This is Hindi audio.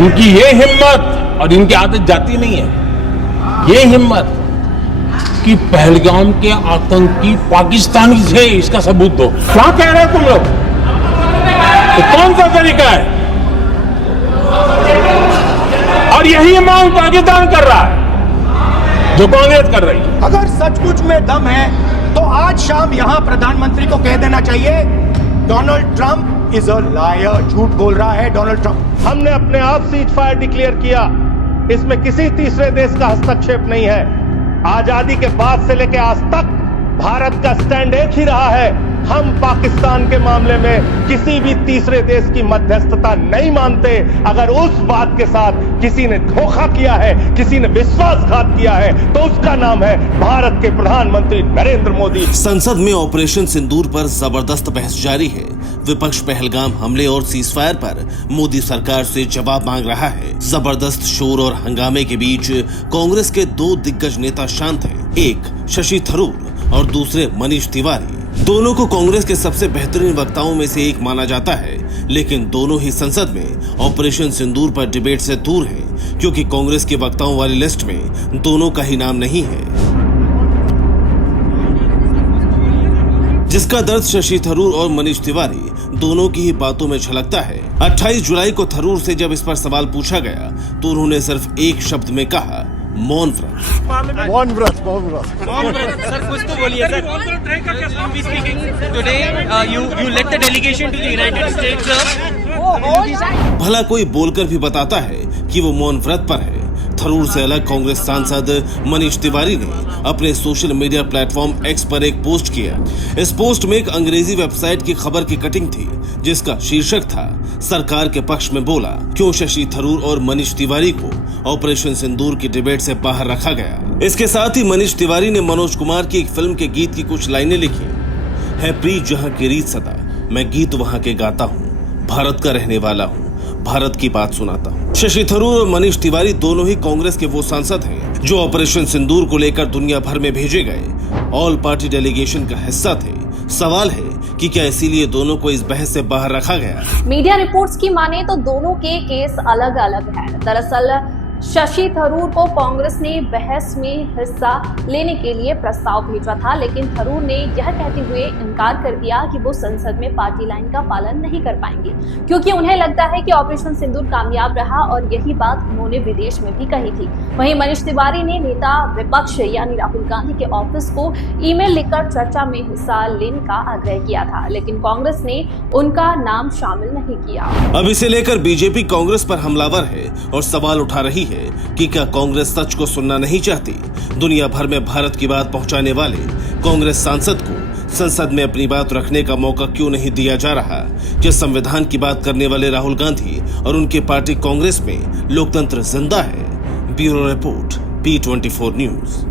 इनकी ये हिम्मत, और इनकी आदत जाती नहीं है, ये हिम्मत कि पहलगाम के आतंकी पाकिस्तानी थे, इसका सबूत दो। क्या कह रहे हो तुम लोग? तो कौन सा तरीका है? और यही मांग पाकिस्तान कर रहा है जो कांग्रेस कर रही है। अगर सचमुच में दम है तो आज शाम यहां प्रधानमंत्री को कह देना चाहिए, Donald Trump is a liar, झूठ बोल रहा है डोनाल्ड ट्रंप। हमने अपने आप सीज फायर डिक्लेयर किया, इसमें किसी तीसरे देश का हस्तक्षेप नहीं है। आजादी के बाद से लेकर आज तक भारत का स्टैंड एक ही रहा है, हम पाकिस्तान के मामले में किसी भी तीसरे देश की मध्यस्थता नहीं मानते। अगर उस बात के साथ किसी ने धोखा किया है, किसी ने विश्वासघात किया है, तो उसका नाम है भारत के प्रधानमंत्री नरेंद्र मोदी। संसद में ऑपरेशन सिंदूर पर जबरदस्त बहस जारी है। विपक्ष पहलगाम हमले और सीजफायर पर मोदी सरकार से जवाब मांग रहा है। जबरदस्त शोर और हंगामे के बीच कांग्रेस के दो दिग्गज नेता शांत हैं। एक शशि थरूर और दूसरे मनीष तिवारी। दोनों को कांग्रेस के सबसे बेहतरीन वक्ताओं में से एक माना जाता है, लेकिन दोनों ही संसद में ऑपरेशन सिंदूर पर डिबेट से दूर हैं, क्योंकि कांग्रेस के वक्ताओं वाली लिस्ट में दोनों का ही नाम नहीं है। जिसका दर्द शशि थरूर और मनीष तिवारी दोनों की ही बातों में झलकता है। 28 जुलाई को थरूर से जब इस पर सवाल पूछा गया तो उन्होंने सिर्फ एक शब्द में कहा, मौन व्रत। मौन व्रत, मौन व्रत। सर कुछ तो बोलिए sir. Today you led the delegation to the United States, sir. भला कोई बोलकर भी बताता है कि वो मौन व्रत पर है। थरूर से अलग कांग्रेस सांसद मनीष तिवारी ने अपने सोशल मीडिया प्लेटफॉर्म एक्स पर एक पोस्ट किया। इस पोस्ट में एक अंग्रेजी वेबसाइट की खबर की कटिंग थी, जिसका शीर्षक था, सरकार के पक्ष में बोला, क्यों शशि थरूर और मनीष तिवारी को ऑपरेशन सिंदूर की डिबेट से बाहर रखा गया। इसके साथ ही मनीष तिवारी ने मनोज कुमार की एक फिल्म के गीत की कुछ लाइनें लिखी। है प्रीत जहाँ की रीत सदा, मैं गीत वहाँ के गाता हूँ, भारत का रहने वाला हूँ, भारत की बात सुनाता हूँ। शशि थरूर और मनीष तिवारी दोनों ही कांग्रेस के वो सांसद हैं जो ऑपरेशन सिंदूर को लेकर दुनिया भर में भेजे गए ऑल पार्टी डेलीगेशन का हिस्सा थे। सवाल है कि क्या इसीलिए दोनों को इस बहस से बाहर रखा गया? मीडिया रिपोर्ट्स की माने तो दोनों के केस अलग अलग हैं। दरअसल शशि थरूर को कांग्रेस ने बहस में हिस्सा लेने के लिए प्रस्ताव भेजा था, लेकिन थरूर ने यह कहते हुए इनकार कर दिया कि वो संसद में पार्टी लाइन का पालन नहीं कर पाएंगे, क्योंकि उन्हें लगता है कि ऑपरेशन सिंदूर कामयाब रहा, और यही बात उन्होंने विदेश में भी कही थी। वहीं मनीष तिवारी ने नेता विपक्ष यानी राहुल गांधी के ऑफिस को ईमेल लिखकर चर्चा में हिस्सा लेने का आग्रह किया था, लेकिन कांग्रेस ने उनका नाम शामिल नहीं किया। अब इसे लेकर बीजेपी कांग्रेस पर हमलावर है और सवाल उठा रही है कि क्या कांग्रेस सच को सुनना नहीं चाहती। दुनिया भर में भारत की बात पहुंचाने वाले कांग्रेस सांसद को संसद में अपनी बात रखने का मौका क्यों नहीं दिया जा रहा? जिस संविधान की बात करने वाले राहुल गांधी और उनकी पार्टी कांग्रेस में लोकतंत्र जिंदा है। Bureau report, P24 news.